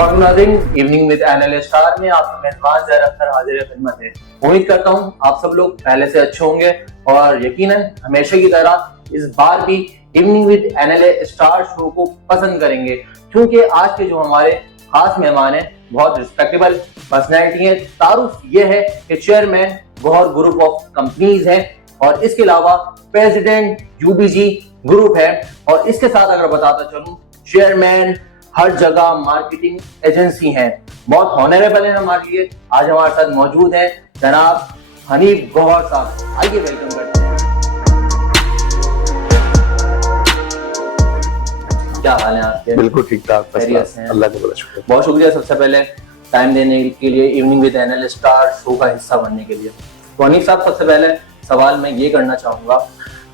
Evening with NL star में आपका मेहमान ज़हर अख्तर हाजिर खिदमत है। उम्मीद करता हूँ आप सब लोग पहले से अच्छे होंगे और यकीनन हमेशा की तरह इस बार भी evening with NL star show को पसंद करेंगे, क्योंकि आज के जो हमारे खास मेहमान हैं बहुत रिस्पेक्टेबल पर्सनैलिटी है। तारुफ ये है कि chairman Gauhar group of companies है और इसके अलावा प्रेसिडेंट यूबीजी ग्रुप है, और इसके साथ अगर बताता चलूं चेयरमैन हर जगह मार्केटिंग एजेंसी हैं। बहुत ऑनरेबल है हमारे लिए। आज हमारे साथ मौजूद है जनाब हनीफ गौहर साहब। आइए वेलकम करते हैं। क्या हाल है आपके? बिल्कुल ठीक ठाक, अल्लाह का बड़ा शुक्र। बहुत शुक्रिया सबसे पहले टाइम देने के लिए, evening with NL star show का हिस्सा बनने के लिए। तो हनीफ साहब, सबसे पहले सवाल मैं ये करना चाहूंगा,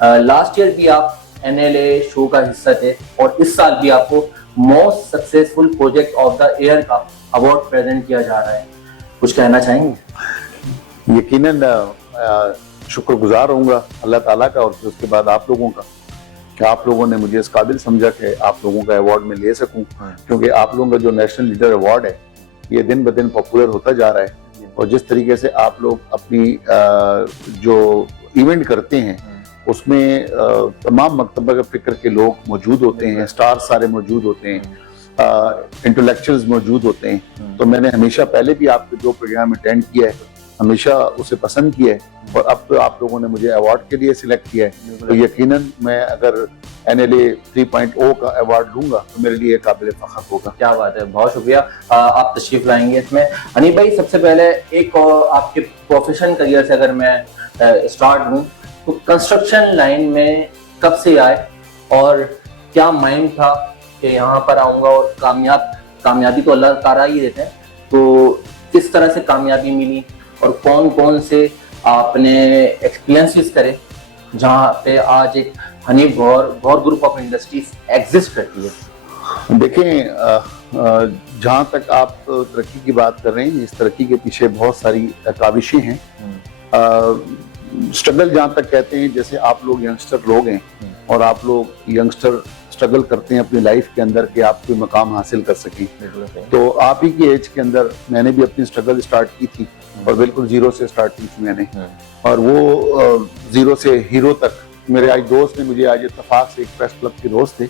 लास्ट ईयर भी आप एनएलए शो का हिस्सा थे और इस साल भी आपको most successful project of the year का अवार्ड प्रेजेंट किया जा रहा है। कुछ कहना चाहेंगे? यकीनन शुक्रगुजार रहूंगा अल्लाह ताला का और फिर उसके बाद आप लोगों का कि आप लोगों ने मुझे इस काबिल समझा कि आप लोगों का अवार्ड में ले सकूं, क्योंकि आप लोगों का जो नेशनल लीडर अवार्ड है ये दिन ब दिन पॉपुलर होता जा रहा है। और जिस तरीके से आप लोग अपनी जो इवेंट करते हैं उसमें तमाम मकतबा के फिक्र के लोग मौजूद होते हैं, स्टार सारे मौजूद होते हैं, इंटेलेक्चुअल्स मौजूद होते हैं। तो मैंने हमेशा पहले भी आपके जो प्रोग्राम अटेंड किया है हमेशा उसे पसंद किया है और अब तो आप लोगों ने मुझे अवार्ड के लिए सिलेक्ट किया है। तो यकीनन मैं अगर एनएलए 3.0 का अवार्ड लूंगा तो मेरे लिए काबिल फख्र होगा। क्या बात है, बहुत शुक्रिया आप तशरीफ लाएंगे इसमें। हनीफ भाई, सबसे पहले एक आपके प्रोफेशन करियर से अगर मैं स्टार्ट हूँ तो कंस्ट्रक्शन लाइन में कब से आए और क्या माइंड था कि यहाँ पर आऊँगा और कामयाबी तो अल्लाह ताला ही देते हैं, तो किस तरह से कामयाबी मिली और कौन कौन से आपने एक्सपीरियंसेस करे जहाँ पे आज एक Hanif Gauhar group of industries exist करती है? देखें, जहाँ तक आप तरक्की की बात कर रहे हैं, इस तरक्की के पीछे बहुत सारी काविशें हैं। स्ट्रगल जहाँ तक कहते हैं, जैसे आप लोग यंगस्टर लोग हैं और आप लोग यंगस्टर स्ट्रगल करते हैं अपनी लाइफ के अंदर कि आप कोई मकाम हासिल कर सकें, तो आप ही की एज के अंदर मैंने भी अपनी स्ट्रगल स्टार्ट की थी और बिल्कुल जीरो से स्टार्ट की थी मैंने। और वो जीरो से हीरो तक मेरे आज दोस्त ने मुझे आज इत्तेफाक से एक प्रेस क्लब के दोस्त थे,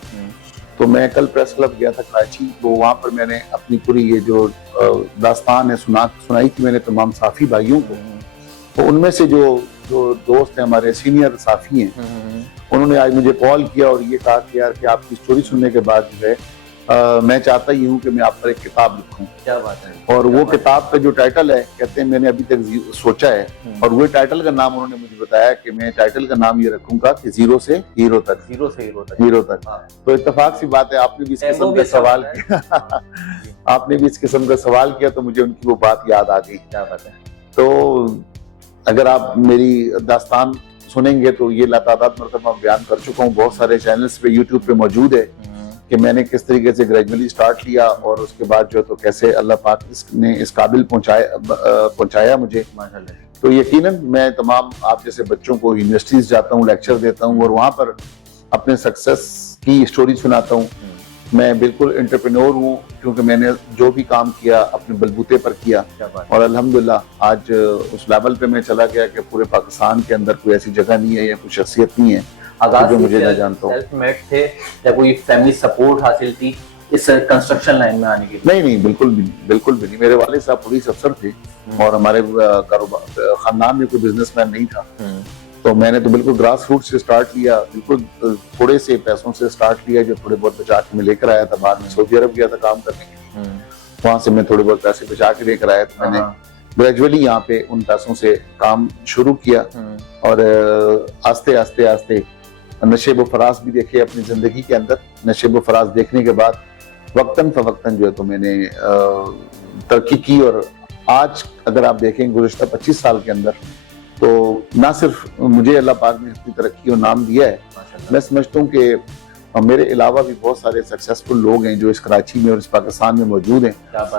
तो मैं कल प्रेस क्लब गया था कराची, तो वहाँ पर मैंने अपनी पूरी ये जो दास्तान है सुनाई थी मैंने तमाम साफी भाइयों को। तो उनमें से जो दोस्त हैं हमारे सीनियर साफी हैं, उन्होंने आज मुझे कॉल किया और ये कहा कि यार कि आपकी स्टोरी सुनने के बाद जो है मैं चाहता ही हूँ कि मैं आप पर एक किताब लिखूं। क्या बात है। और वो किताब का जो टाइटल है, कहते हैं मैंने अभी तक सोचा है और वो टाइटल का नाम उन्होंने मुझे बताया कि मैं टाइटल का नाम ये रखूंगा कि जीरो से हीरो तक। तो इत्तेफाक सी बात है, आपने भी इस किस्म का सवाल किया आपने भी इस किस्म का सवाल किया तो मुझे उनकी वो बात याद आ गई। क्या बात है। तो अगर आप मेरी दास्तान सुनेंगे तो ये लातादाद मरतबा बयान कर चुका हूँ, बहुत सारे चैनल्स पे यूट्यूब पे मौजूद है कि मैंने किस तरीके से ग्रेजुअली स्टार्ट किया और उसके बाद जो है तो कैसे अल्लाह पाक ने इस काबिल पहुंचाया मुझे। तो यकीनन मैं तमाम आप जैसे बच्चों को यूनिवर्सिटीज जाता हूँ, लेक्चर देता हूँ और वहाँ पर अपने सक्सेस की स्टोरी सुनाता हूँ। मैं बिल्कुल एंटरप्रेन्योर हूँ क्योंकि मैंने जो भी काम किया अपने बलबूते पर किया और अल्हम्दुलिल्लाह आज उस लेवल पे मैं चला गया कि पूरे पाकिस्तान के अंदर कोई ऐसी जगह नहीं है या कोई शख्सियत नहीं है जो मुझे ना जानता हूँ। सेल्फ मेड थे या कोई फैमिली सपोर्ट हासिल थी इस कंस्ट्रक्शन लाइन में आने के लिए? नहीं, बिल्कुल भी नहीं। मेरे वाले साहब पुलिस अफसर थे और हमारे कारोबार खानदान में कोई बिजनेसमैन नहीं था, तो मैंने तो बिल्कुल ग्रास रूट से स्टार्ट लिया, बिल्कुल थोड़े से पैसों से स्टार्ट किया जो थोड़े बहुत बचा के मैं लेकर आया था। बाद में सऊदी अरब गया था काम करने के लिए, वहां से मैं थोड़े बहुत पैसे बचा के लेकर आया, तो मैंने ग्रेजुअली यहाँ पे उन पैसों से काम शुरू किया और आस्ते आस्ते नशेब फराज भी देखे अपनी जिंदगी के अंदर। नशेब फराज देखने के बाद वक्तन फवक्तन जो है तो मैंने तरक्की की और आज अगर आप देखें गुज़िश्ता 25 साल के अंदर तो ना सिर्फ मुझे अल्लाह पाक ने इतनी तरक्की और नाम दिया है, मैं समझता हूँ कि मेरे अलावा भी बहुत सारे सक्सेसफुल लोग हैं जो इस कराची में और इस पाकिस्तान में मौजूद हैं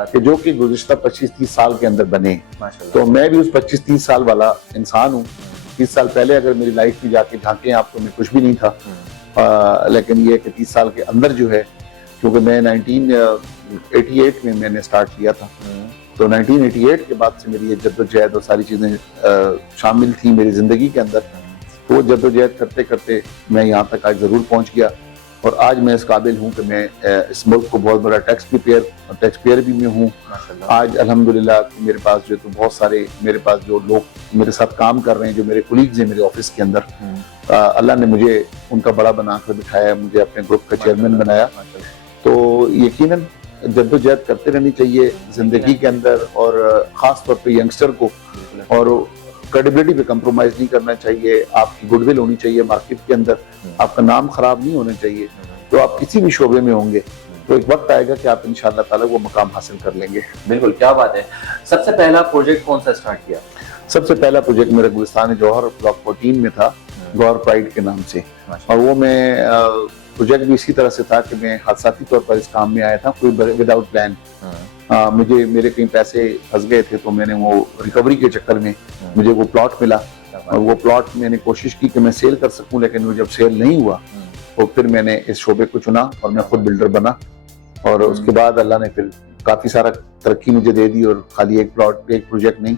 कि जो कि गुज़िश्ता 25-30 साल के अंदर बने। तो मैं भी उस 25-30 साल वाला इंसान हूँ। 30 साल पहले अगर मेरी लाइफ में जाके झांकें आप तो मैं कुछ भी नहीं था, लेकिन ये कि 30 साल के अंदर जो है, क्योंकि मैं 1988 में मैंने स्टार्ट किया था। तो 1988 के बाद से मेरी ये जद्दोजहद और सारी चीज़ें शामिल थी मेरी ज़िंदगी के अंदर। तो वो जद्दोजहद करते करते मैं यहाँ तक आज ज़रूर पहुँच गया, और आज मैं इस काबिल हूँ कि मैं इस मुल्क को बहुत बड़ा टैक्स पेयर भी मैं हूँ। आज अल्हम्दुलिल्लाह मेरे पास जो तो बहुत सारे मेरे पास जो लोग मेरे साथ काम कर रहे हैं, जो मेरे कोलीग्स हैं मेरे ऑफिस के अंदर, अल्लाह ने मुझे उनका बड़ा बनाकर बिठाया, मुझे अपने ग्रुप का चेयरमैन बनाया। तो यकीनन जद्दोजहद करते रहनी चाहिए ज़िंदगी के अंदर, और ख़ास तौर पे यंगस्टर को, और क्रेडिबिलिटी पे कंप्रोमाइज़ नहीं करना चाहिए। आपकी गुडविल होनी चाहिए मार्केट के अंदर, आपका नाम खराब नहीं होना चाहिए। तो आप किसी भी शोबे में होंगे तो एक वक्त आएगा कि आप इंशाअल्लाह ताला वो मकाम हासिल कर लेंगे। बिल्कुल, क्या बात है। सबसे पहला प्रोजेक्ट कौन सा स्टार्ट किया? सबसे पहला प्रोजेक्ट मेरा गुलिस्तान जौहर ब्लॉक 14 में था, गौर प्राइड के नाम से, और वो मैं प्रोजेक्ट भी इसी तरह से था कि मैं हादसाती तौर पर इस काम में आया था, कोई विदाउट प्लान। मुझे मेरे कहीं पैसे फंस गए थे, तो मैंने वो रिकवरी के चक्कर में मुझे वो प्लॉट मिला, और वो प्लॉट मैंने कोशिश की कि मैं सेल कर सकूं, लेकिन वो जब सेल नहीं हुआ तो फिर मैंने इस शोबे को चुना और मैं खुद बिल्डर बना। और उसके बाद अल्लाह ने फिर काफी सारा तरक्की मुझे दे दी, और खाली एक प्रोजेक्ट नहीं,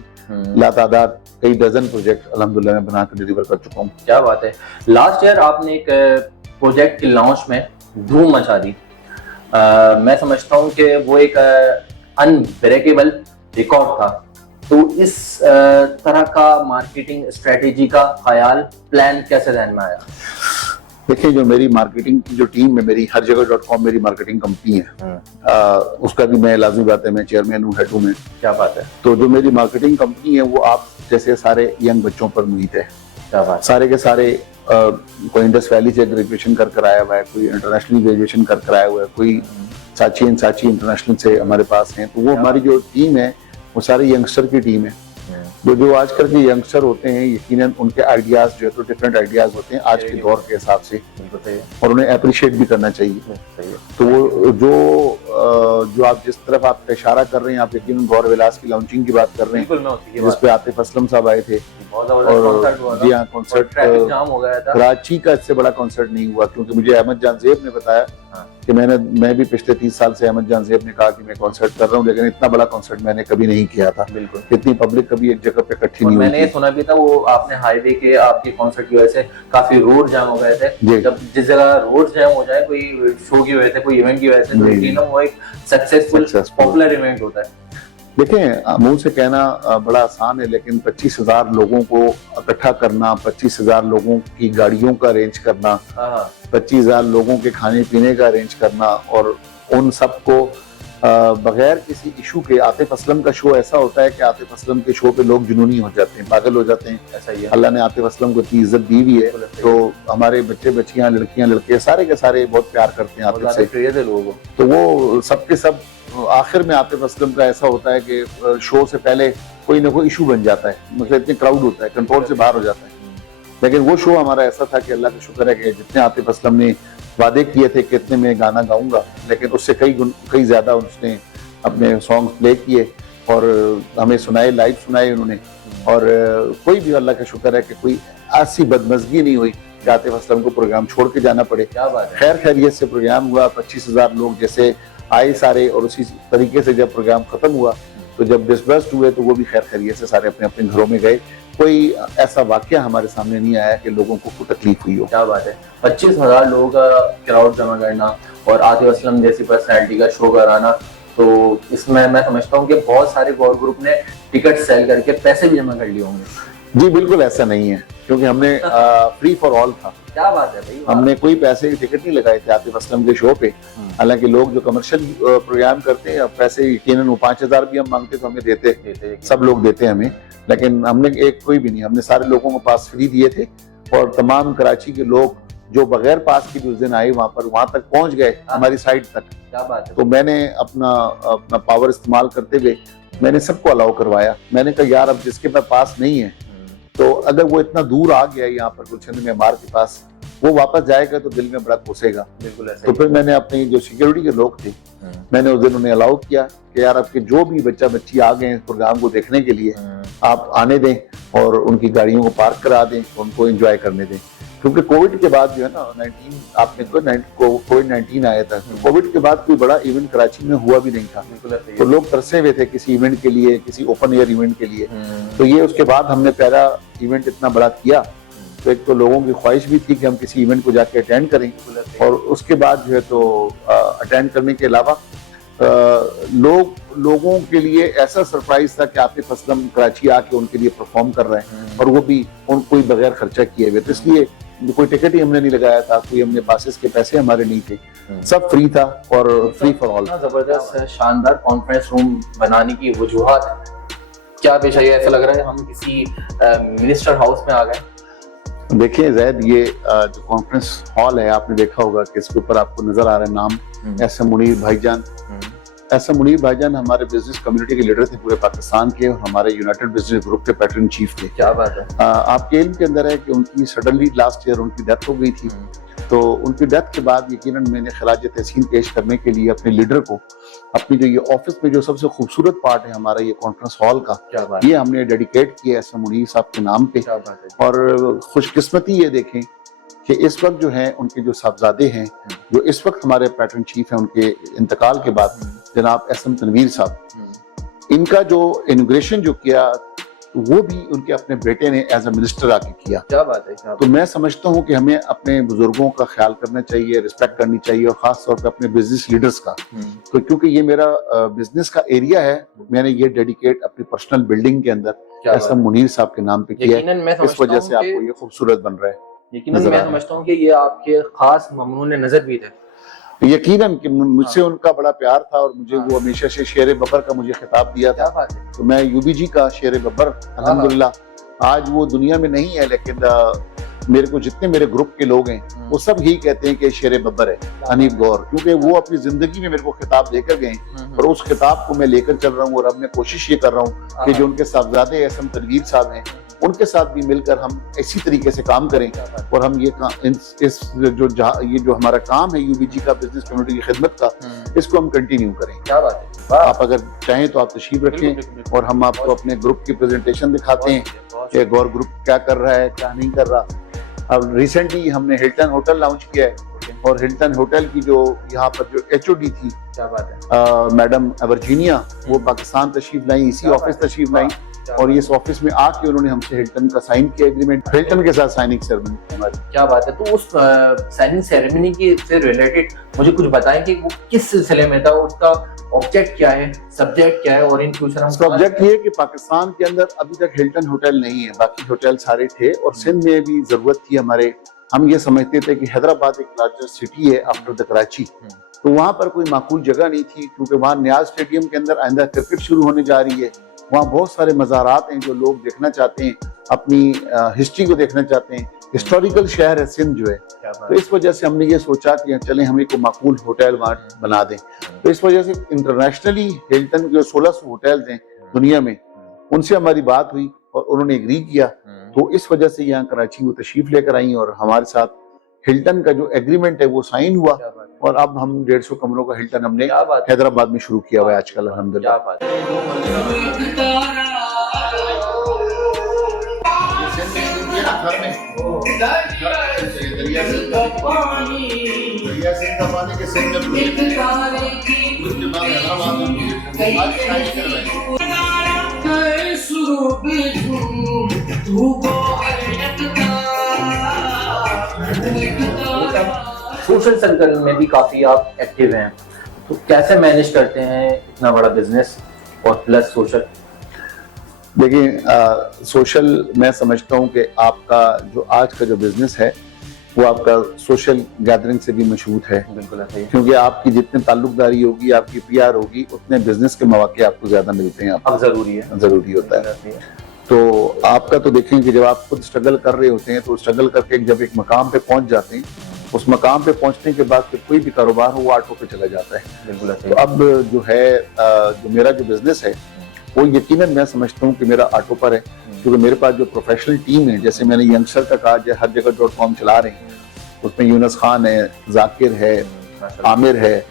लातादाद कई डजन प्रोजेक्ट अल्हम्दुलिल्लाह मैं बना कर डिलीवर कर चुका हूँ। क्या बात है। लास्ट ईयर आपने एक प्रोजेक्ट के लॉन्च में धूम मचा दी। मैं समझता हूँ कि वो एक अनब्रेकेबल रिकॉर्ड था। तो इस तरह का मार्केटिंग स्ट्रेटेजी का ख्याल, प्लान कैसे ध्यान में आया? देखिए, जो मेरी मार्केटिंग की जो टीम है, मेरी हर जगह.com मेरी मार्केटिंग कंपनी है, उसका भी मैं लाज़मी बात है मैं चेयरमैन हूँ, हेड हूँ मैं। क्या बात है। तो जो मेरी मार्केटिंग कंपनी है वो आप जैसे सारे यंग बच्चों पर मुहित है। क्या बात। सारे के सारे कोई इंडस वैली से ग्रेजुएशन कर आया हुआ है, कोई इंटरनेशनल ग्रेजुएशन कर आया हुआ है, कोई साची इंटरनेशनल से हमारे पास हैं। तो वो हमारी जो टीम है वो सारे यंगस्टर की टीम है। जो आजकल के यंगस्टर होते हैं, यकीनन उनके आइडियाज जो है तो डिफरेंट आइडियाज होते हैं आज के दौर के हिसाब से, और उन्हें अप्रिशिएट भी करना चाहिए। तो वो जो आप जिस तरफ आप इशारा कर रहे हैं, आप यकीनन गौर विलास की लॉन्चिंग की बात कर रहे हैं, जिस पे आतिफ असलम साहब आए थे, और जी हाँ, कॉन्सर्ट कराची का इससे बड़ा कॉन्सर्ट नहीं हुआ, क्योंकि मुझे अहमद जान ज़ेब ने बताया कि मैं भी पिछले 30 साल से अहमद जान ज़ेब ने कहा कि मैं कॉन्सर्ट कर रहा हूँ, लेकिन इतना बड़ा कॉन्सर्ट मैंने कभी नहीं किया था। बिल्कुल, इतनी पब्लिक कभी एक जगह पे इकट्ठी नहीं हुई। मैंने सुना भी था वो आपने हाईवे के आपके कॉन्सर्ट की वजह से काफी रोड जाम हो गए थे। जब जिस जगह रोड जाम हो जाए कोई शो की वजह से, कोई इवेंट की वजह से, तो यकीनन वो एक सक्सेसफुल पॉपुलर इवेंट होता है। देखें, मुंह से कहना बड़ा आसान है, लेकिन 25,000 लोगों को इकट्ठा करना, 25,000 लोगों की गाड़ियों का अरेंज करना, 25,000 लोगों के खाने पीने का अरेंज करना, और उन सबको बगैर किसी इशू के। आतिफ असलम का शो ऐसा होता है कि आतिफ असलम के शो पे लोग जुनूनी हो जाते हैं, पागल हो जाते हैं। ऐसा ही है। अल्लाह ने आतिफ असलम को इतनी इज्जत दी हुई है, तो हमारे बच्चे बच्चियां, लड़कियां लड़के सारे के सारे बहुत प्यार करते हैं आतिफ से। लोगों तो वो सबके सब आखिर में आतिफ असलम का ऐसा होता है कि शो से पहले कोई ना कोई इशू बन जाता है, मतलब इतने क्राउड होता है, कंट्रोल से बाहर हो जाता है। लेकिन वो शो हमारा ऐसा था कि अल्लाह का शुक्र है कि जितने आतिफ असलम ने वादे किए थे कि इतने में गाना गाऊंगा, लेकिन उससे कई ज्यादा उसने अपने सॉन्ग प्ले किए और हमें सुनाए, लाइव सुनाए उन्होंने। और कोई भी अल्लाह का शुक्र है कि कोई ऐसी बदमज़गी नहीं हुई कि आतिफ असलम को प्रोग्राम छोड़ के जाना पड़े। क्या बात है। खैर खैरियत से प्रोग्राम हुआ, 25,000 लोग जैसे आए सारे, और उसी तरीके से जब प्रोग्राम खत्म हुआ तो जब डिस्बर्स्ड हुए तो वो भी खैर खैरियत से सारे अपने अपने घरों में गए। कोई ऐसा वाकया हमारे सामने नहीं आया कि लोगों को कोई तकलीफ हुई हो। क्या बात है। 25,000 लोगों का क्राउड जमा करना और आतिफ असलम जैसी पर्सनैलिटी का शो कराना, तो इसमें मैं समझता हूँ कि बहुत सारे गौर ग्रुप ने टिकट सेल करके पैसे भी जमा कर लिए होंगे। जी बिल्कुल ऐसा नहीं है, क्योंकि हमने फ्री फॉर ऑल था। क्या बात है भाई। हमने कोई पैसे की टिकट नहीं लगाए थे आतिफ असलम के शो पे। हालांकि लोग जो कमर्शियल प्रोग्राम करते हैं पैसे यकीनन वो 5,000 भी हम मांगते तो हमें देते, सब लोग देते हमें, लेकिन हमने एक कोई भी नहीं, हमने सारे लोगों को पास फ्री दिए थे। और तमाम कराची के लोग जो बगैर पास के उस दिन आए वहां तक पहुंच गए, हमारी साइड तक। क्या बात है। तो मैंने अपना पावर इस्तेमाल करते हुए मैंने सबको अलाउ करवाया। मैंने कहा यार अब जिसके पास नहीं है, तो अगर वो इतना दूर आ गया यहाँ पर गुलशन मेमार के पास, वो वापस जाएगा तो दिल में बड़ा कोसेगा। बिल्कुल ऐसा। तो फिर मैंने अपने जो सिक्योरिटी के लोग थे, मैंने उस दिन उन्हें अलाउ किया कि यार आपके जो भी बच्चा बच्ची आ गए इस प्रोग्राम को देखने के लिए, आप आने दें और उनकी गाड़ियों को पार्क करा दें, उनको एंजॉय करने दें। क्योंकि कोविड के बाद जो है ना 19 आपने कोविड-19 आया था, तो कोविड के बाद कोई बड़ा इवेंट कराची में हुआ भी नहीं था, तो लोग तरसे हुए थे किसी इवेंट के लिए, किसी ओपन एयर इवेंट के लिए। तो ये उसके बाद हमने पहला इवेंट इतना बड़ा किया, तो एक तो लोगों की ख्वाहिश भी थी कि हम किसी इवेंट को जाके अटेंड करें, और उसके बाद जो है तो अटेंड करने के अलावा लोगों के लिए ऐसा सरप्राइज था कि आतिफ असलम कराची आके उनके लिए परफॉर्म कर रहे हैं, और वो भी कोई बगैर खर्चा किए हुए। तो इसलिए कोई टिकट ही हमने नहीं लगाया था, कोई हमने पासेस के पैसे हमारे नहीं थे, सब फ्री था और फ्री फॉर ऑल। जबरदस्त शानदार कॉन्फ्रेंस रूम बनाने की वजूहत क्या पेश आई? ऐसा लग रहा है हम किसी मिनिस्टर हाउस में आ गए। देखिए जैद, ये जो कॉन्फ्रेंस हॉल है, आपने देखा होगा कि इसके ऊपर आपको नजर आ रहा है नाम एस एम मुनीर भाईजान। एस एम मुनीर भाईजान हमारे बिजनेस कम्युनिटी के लीडर थे पूरे पाकिस्तान के, और हमारे यूनाइटेड बिजनेस ग्रुप के पैटर्न चीफ थे। क्या बात है। आपके इल्म के अंदर है कि उनकी सडनली लास्ट ईयर उनकी डेथ हो गई थी, तो उनकी डेथ के बाद यकीनन मैंने खिराज तहसीन पेश करने के लिए अपने लीडर को अपनी जो ये ऑफिस में जो सबसे खूबसूरत पार्ट है हमारा ये कॉन्फ्रेंस हॉल का, ये हमने डेडिकेट किया एस एम मुनीर साहब के नाम पे। और खुशकिस्मती ये देखें कि इस वक्त जो है उनके जो साहबजादे हैं, जो इस वक्त हमारे पैटर्न चीफ हैं, उनके इंतकाल के बाद जनाब एस एम तनवीर साहब, इनका जो इनॉग्रेशन जो किया वो भी उनके अपने बेटे ने एज ए मिनिस्टर आके किया। क्या बात है। तो मैं समझता हूँ कि हमें अपने बुजुर्गों का ख्याल करना चाहिए, रिस्पेक्ट करनी चाहिए, और खास तौर पे अपने बिजनेस लीडर्स का। तो क्योंकि ये मेरा बिजनेस का एरिया है, मैंने ये डेडिकेट अपनी पर्सनल बिल्डिंग के अंदर एस एम मुनीर साहब के नाम पे किया है, इस वजह से आपको ये खूबसूरत बन रहा है। यकीनन मैं समझता हूँ कि ये आपके खास ममनून नजर भी थे। यकीनन कि मुझसे उनका बड़ा प्यार था, और मुझे वो हमेशा से शेर बब्बर का मुझे खिताब दिया था। तो मैं यूबीजी का शेर बब्बर, अल्हम्दुलिल्लाह आज वो दुनिया में नहीं है, लेकिन मेरे को जितने मेरे ग्रुप के लोग हैं वो सब यही कहते हैं कि शेर बब्बर है हनीफ गौर, क्योंकि वो अपनी जिंदगी में मेरे को खिताब देकर गए, और उस खिताब को मैं लेकर चल रहा हूँ। और अब मैं कोशिश ये कर रहा हूँ कि जो उनके साहबजादे एस एम तनवीर साहब हैं, उनके साथ भी मिलकर हम इसी तरीके से काम करें, और हम ये ये जो हमारा काम है यूबीजी का, बिजनेस कम्युनिटी की खिदमत का, इसको हम कंटिन्यू करें। क्या बात है। आप अगर चाहें तो आप तशरीफ रखें, और हम आपको अपने ग्रुप की प्रेजेंटेशन दिखाते हैं कि गौर ग्रुप क्या कर रहा है, क्या नहीं कर रहा। अब रिसेंटली हमने हिल्टन होटल लॉन्च किया है, और हिल्टन होटल की जो यहाँ पर जो एचओडी थी, क्या बात है, मैडम वर्जीनिया, वो पाकिस्तान तशरीफ लाई, इसी ऑफिस तशरीफ लाई, और इस ऑफिस में आके उन्होंने हमसे हिल्टन का साइन किया एग्रीमेंट, हिल्टन के साथ साइनिंग सेरेमनी हमारी। क्या बात है। तो उस साइनिंग सेरेमनी की से रिलेटेड मुझे कुछ बताएं कि वो किस सिलसिले में था, उसका ऑब्जेक्ट क्या है, सब्जेक्ट क्या है, और इन फ्यूचर हम सब्जेक्ट ये है कि पाकिस्तान के अंदर अभी तक हिल्टन होटल नहीं है, बाकी होटल सारे थे, और सिंध में भी जरूरत थी हमारे। हम ये समझते थे कि हैदराबाद एक लार्जेस्ट सिटी है आफ्टर द कराची, तो वहाँ पर कोई माकूल जगह नहीं थी, क्योंकि वहाँ न्याज स्टेडियम के अंदर आइंदा क्रिकेट शुरू होने जा रही है, वहाँ बहुत सारे मज़ारात हैं जो लोग देखना चाहते हैं, अपनी हिस्ट्री को देखना चाहते हैं, हिस्टोरिकल शहर है सिंध जो है। तो इस वजह से हमने ये सोचा कि चलें हम एक माकूल होटल वहाँ बना दें। तो इस वजह से इंटरनेशनली हिल्टन के 1600 होटल्स हैं दुनिया में, उनसे हमारी बात हुई और उन्होंने एग्री किया। तो इस वजह से यहाँ कराची वो तशरीफ लेकर आई, और हमारे साथ हिल्टन का जो एग्रीमेंट है वो साइन हुआ, और अब हम 150 कमरों का हिल्टन हमने हैदराबाद में शुरू किया हुआ है आजकल, अल्हम्दुलिल्लाह। सोशल सर्कल में भी काफी आप एक्टिव हैं, तो कैसे मैनेज करते हैं इतना बड़ा बिजनेस और प्लस सोशल? देखिए सोशल मैं समझता हूँ कि आपका जो आज का जो बिजनेस है वो आपका सोशल गैदरिंग से भी मशहूर है। बिल्कुल है, क्योंकि आपकी जितनी ताल्लुकदारी होगी, आपकी पीआर होगी, उतने बिजनेस के मौके आपको ज्यादा मिलते हैं। अब जरूरी होता है। तो आपका तो देखें कि जब आप खुद स्ट्रगल कर रहे होते हैं, तो स्ट्रगल करके जब एक मकाम पे पहुंच जाते हैं, उस मकाम पे पहुंचने के बाद फिर कोई भी कारोबार हो वो ऑटो पे चला जाता है। बिल्कुल। तो अब जो है जो मेरा जो बिजनेस है वो यकीनन मैं समझता हूँ कि मेरा ऑटो पर है, क्योंकि मेरे पास जो प्रोफेशनल टीम है, जैसे मैंने यंगस्टर का कहा जो हर जगह .com चला रहे हैं, उसमें यूनस खान है, जाकिर है, आमिर है,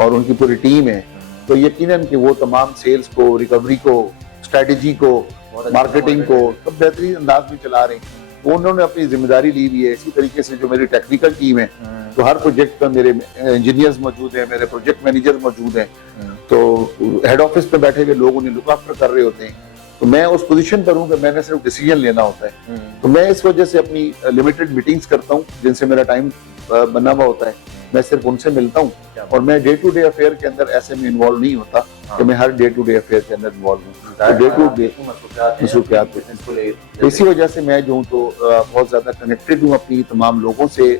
और उनकी पूरी टीम है। तो यकीनन कि वो तमाम सेल्स को, रिकवरी को, स्ट्रेटेजी को, मार्केटिंग को सब बेहतरीन अंदाज में चला रहे हैं। तो उन्होंने अपनी जिम्मेदारी ली हुई है। इसी तरीके से जो मेरी टेक्निकल टीम है, तो हर प्रोजेक्ट पर मेरे इंजीनियर्स मौजूद हैं, मेरे प्रोजेक्ट मैनेजर मौजूद हैं, तो हेड ऑफिस पे बैठे हुए लोग उन्हें लुक आफ्टर कर रहे होते हैं। तो मैं उस पोजीशन पर हूँ कि मैंने सिर्फ डिसीजन लेना होता है। तो मैं इस वजह से अपनी लिमिटेड मीटिंग्स करता हूँ जिनसे मेरा टाइम बना हुआ होता है, मैं सिर्फ उनसे मिलता हूँ और मैं डे टू डे अफेयर के अंदर ऐसे में इन्वॉल्व नहीं होता कि मैं हर डे टू डे अफेयर के अंदर इन्वॉल्व हूँ। डे टू डे मसरूफियात है। इसी वजह से मैं जो हूँ तो बहुत ज्यादा कनेक्टेड हूँ अपनी तमाम लोगों से।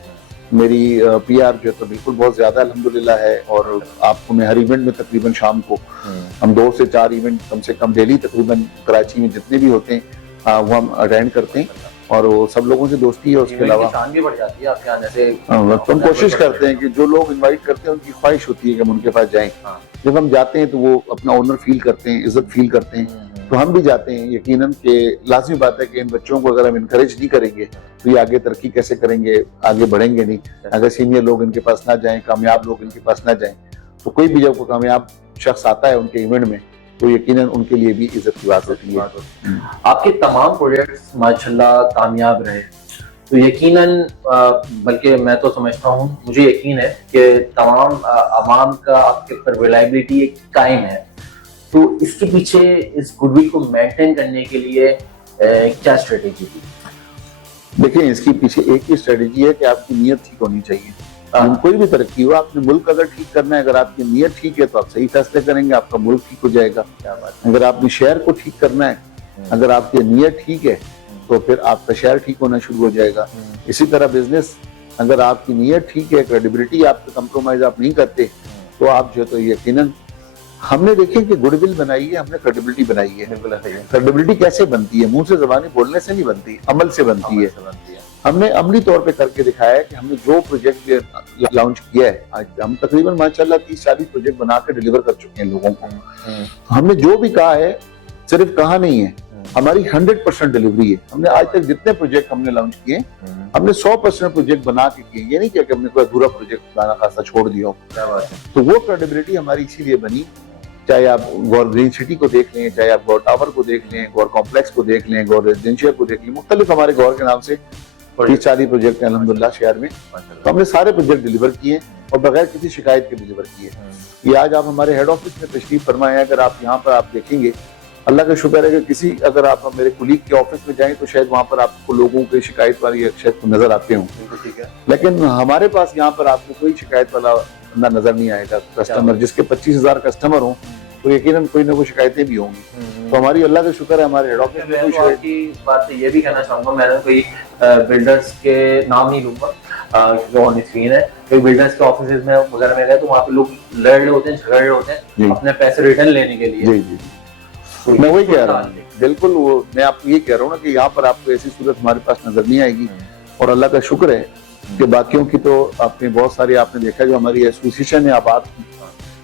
मेरी पीआर जो है तो बिल्कुल बहुत ज्यादा अल्हम्दुलिल्लाह है। और आपको मैं हर इवेंट में तकरीबन शाम को हम 2 से 4 इवेंट कम से कम डेली तकरीबन कराची में जितने भी होते हैं वो हम अटेंड करते हैं और वो सब लोगों से दोस्ती है। उसके अलावा शान भी बढ़ जाती है आपके आने से। हम कोशिश करते हैं कि जो लोग इनवाइट करते हैं उनकी ख्वाहिश होती है कि हम उनके पास जाएं। जब हम जाते हैं तो वो अपना ऑनर फील करते हैं, इज्जत फील करते हैं, तो हम भी जाते हैं। यकीनन कि लाजमी बात है कि इन बच्चों को अगर हम इनकरेज नहीं करेंगे तो ये आगे तरक्की कैसे करेंगे, आगे बढ़ेंगे नहीं। अगर सीनियर लोग इनके पास ना जाएं, कामयाब लोग इनके पास ना जाएं, तो कोई भी जब कामयाब शख्स आता है उनके इवेंट में तो यकीनन उनके लिए भी इज्जत की बात होती है। आपके तमाम प्रोजेक्ट्स माशाल्लाह कामयाब रहे, तो यकीनन बल्कि मैं तो समझता हूँ, मुझे यकीन है कि तमाम अवाम का आपके ऊपर रिलायबिलिटी एक कायम है। तो इसके पीछे इस गुडविल को मेंटेन करने के लिए क्या स्ट्रेटेजी थी? देखिए, इसके पीछे एक ही स्ट्रेटेजी है कि आपकी नीयत ठीक होनी चाहिए। कोई भी तरक्की हो, आपने मुल्क अगर ठीक करना है, अगर आपकी नीयत ठीक है तो आप सही फैसले करेंगे, आपका मुल्क ठीक हो जाएगा। अगर आपने शहर को ठीक करना है, अगर आपकी नीयत ठीक है तो फिर आपका शहर ठीक होना शुरू हो जाएगा। इसी तरह बिजनेस, अगर आपकी नीयत ठीक है, क्रेडिबिलिटी आपसे कंप्रोमाइज आप नहीं करते, तो आप जो तो यकीनन हमने देखे कि गुडविल बनाई है, हमने क्रेडिबिलिटी बनाई है। क्रेडिबिलिटी कैसे बनती है? मुंह से ज़बानी बोलने से नहीं बनती, अमल से बनती है। हमने अमली तौर पे करके दिखाया है कि हमने जो प्रोजेक्ट लॉन्च किया है, आज हम तकरीबन माशाल्लाह 30-40 प्रोजेक्ट बना के डिलीवर कर चुके हैं लोगों को। हमने जो भी कहा है सिर्फ कहा नहीं है, हमारी 100% डिलीवरी है। हमने आज तक जितने प्रोजेक्ट हमने लॉन्च किए, हमने 100% प्रोजेक्ट बना के किए। ये नहीं किया कि हमने कोई अधूरा प्रोजेक्ट बनाना खासा छोड़ दिया हो। तो वो क्रेडिबिलिटी हमारी इसीलिए बनी। चाहे आप गौर ग्रीन सिटी को देख लें, चाहे आप गौर टावर को देख लें, गौर कॉम्प्लेक्स को देख लें, गौर रेजिडेंशियल को देख लें, मुख्तलिफ हमारे गौर के नाम से 30-40 प्रोजेक्ट हैं अल्हम्दुलिल्लाह शहर में। तो हमने सारे प्रोजेक्ट डिलीवर किए और बगैर किसी शिकायत के डिलीवर किए। ये आज आप हमारे हेड ऑफिस में तशरीफ फरमाए, अगर आप यहाँ पर आप देखेंगे, अल्लाह का शुक्र है कि किसी अगर आप मेरे कुलीग के ऑफिस में जाएं तो शायद वहाँ पर आपको लोगों की शिकायत वाली शायद नजर आते हों, लेकिन हमारे पास यहाँ पर आपको कोई शिकायत वाला बंदा नजर नहीं आएगा। कस्टमर जिसके 25,000 कस्टमर हों तो यकीनन कोई ना कोई शिकायतें भी होंगी। तो हमारी अल्लाह का शुक्र है हमारे हेड ऑफिस में कोई की बात ये भी कहना चाहूंगा, मैंने कोई बिल्डर्स के नाम नहीं लूंगा क्योंकि ऑन स्क्रीन है, कोई बिल्डर्स के ऑफिस में वगैरह में गए तो वहाँ पे लोग लड़ रहे होते हैं, झगड़ रहे होते हैं अपने पैसे रिटर्न लेने के लिए। जी जी, मैं वही कह रहा हूँ, बिल्कुल वो मैं आपको ये कह रहा हूँ ना कि यहाँ पर आपको ऐसी सूरत हमारे पास नजर नहीं आएगी। और अल्लाह का शुक्र है कि बाकियों की तो आपने बहुत सारी आपने देखा जो हमारी एसोसिएशन है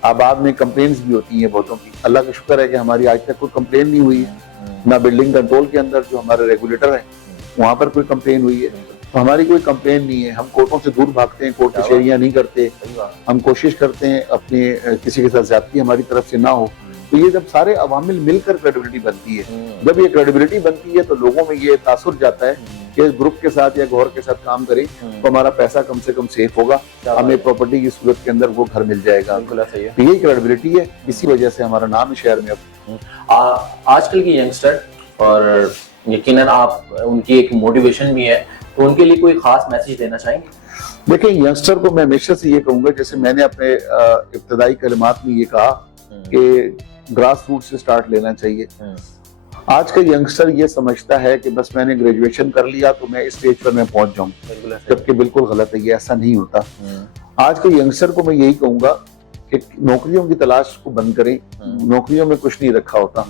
आबाद में कंप्लेन्स भी होती हैं बहुतों की। अल्लाह का शुक्र है कि हमारी आज तक कोई कंप्लेन नहीं हुई है, ना बिल्डिंग कंट्रोल के अंदर जो हमारे रेगुलेटर है वहाँ पर कोई कंप्लेन हुई है। तो हमारी कोई कंप्लेन नहीं है। हम कोर्टों से दूर भागते हैं, कोर्ट कचहरियाँ नहीं करते, हम कोशिश करते हैं अपने किसी के साथ ज्यादती हमारी तरफ से ना हो। तो ये जब सारे अवामिल मिलकर क्रेडिबिलिटी बनती है, जब ये क्रेडिबिलिटी बनती है तो लोगों में ये तासुर जाता है कि इस ग्रुप के साथ या गौर के साथ काम करें तो हमारा पैसा कम से कम सेफ होगा, हमें प्रॉपर्टी की सूरत के अंदर वो घर मिल जाएगा। तो यही क्रेडिबिलिटी है, इसी वजह से हमारा नाम है शहर में। अब आजकल की यंगस्टर, और यकीनन आप उनकी एक मोटिवेशन भी है, तो उनके लिए कोई खास मैसेज देना चाहेंगे? देखिए, यंगस्टर को मैं हमेशा से ये कहूंगा, जैसे मैंने अपने इब्तदाई कलिमात में ये कहा कि ग्रास रूट से स्टार्ट लेना चाहिए। आज का यंगस्टर ये समझता है कि बस मैंने ग्रेजुएशन कर लिया तो मैं इस स्टेज पर मैं पहुंच जाऊं, जबकि बिल्कुल गलत है, ये ऐसा नहीं होता। आज के यंगस्टर को मैं यही कहूंगा कि नौकरियों की तलाश को बंद करें। नौकरियों में कुछ नहीं रखा होता,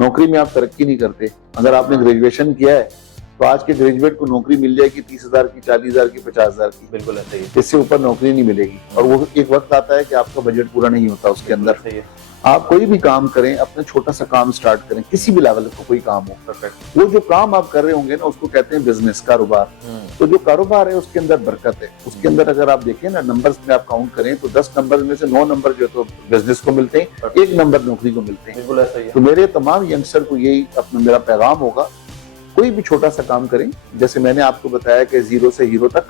नौकरी में आप तरक्की नहीं करते। अगर आपने ग्रेजुएशन किया है तो आज के ग्रेजुएट को नौकरी मिल जाएगी 30,000 की, 40,000 की, 50,000 की, बिल्कुल ऐसा ही। इससे ऊपर नौकरी नहीं मिलेगी। और वो एक वक्त आता है कि आपका बजट पूरा नहीं होता उसके अंदर। आप कोई भी काम करें, अपना छोटा सा काम स्टार्ट करें, किसी भी लेवल का कोई काम हो, परफेक्ट। वो जो काम आप कर रहे होंगे ना उसको कहते हैं बिजनेस, कारोबार। तो जो कारोबार है उसके अंदर बरकत है। उसके अंदर अगर आप देखें ना, नंबर्स में आप काउंट करें तो 10 नंबर में से 9 नंबर जो तो बिजनेस को मिलते हैं, 1 नंबर नौकरी को मिलते हैं। तो मेरे तमाम यंगस्टर को यही अपना मेरा पैगाम होगा कोई भी छोटा सा काम करें, जैसे मैंने आपको बताया कि जीरो से हीरो तक,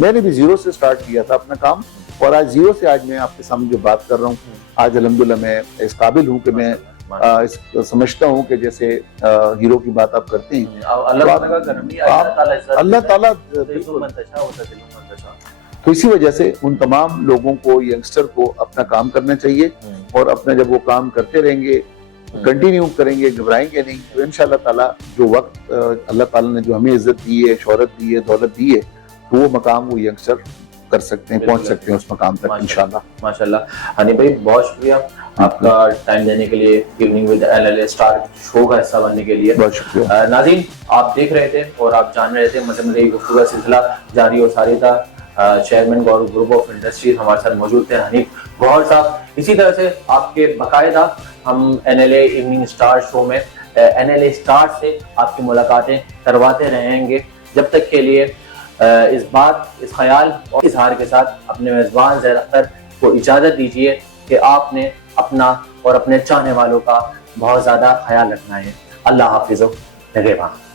मैंने भी जीरो से स्टार्ट किया था अपना काम, और आज जीरो से आज मैं आपके सामने जो बात कर रहा हूँ, आज अल्हम्दुलिल्लाह मैं इस काबिल हूँ कि मैं समझता हूँ कि जैसे हीरो की बात आप करते हैं, अल्लाह ताला, तो इसी वजह से उन तमाम लोगों को, यंगस्टर को अपना काम करना चाहिए, और अपना जब वो काम करते रहेंगे, कंटिन्यू करेंगे, घबराएंगे नहीं, तो इंशाअल्लाह ताला जो वक्त अल्लाह ताला ने जो हमें इज्जत दी है, शोहरत दी है, दौलत दी है, तो वो मकाम वो यंगस्टर कर सकते हैं, पहुंच सकते हैं उस मकाम तक इंशाअल्लाह। माशाल्लाह। हनी भाई बहुत शुक्रिया आपका टाइम देने के लिए, इवनिंग विद एनएलए स्टार शो का हिस्सा बनने के लिए। बहुत शुक्रिया। नाज़रीन, आप देख रहे थे और आप जान रहे थे, मजे मजे गुफ्तगू का सिलसिला जारी और सारी था। Chairman Gaurav group of industries हमारे साथ मौजूद थे, हनीफ गौहर साहब। इसी तरह से आपके बाकायदा हम एनएलए इवनिंग स्टार शो में एनएलए स्टार से आपकी मुलाकातें करवाते रहेंगे। जब तक के लिए इस बात, इस ख्याल और इजहार के साथ अपने मेज़बान ज़हर अख्तर को इजाज़त दीजिए कि आपने अपना और अपने चाहने वालों का बहुत ज़्यादा ख्याल रखना है। अल्लाह हाफिज़, निगहबान।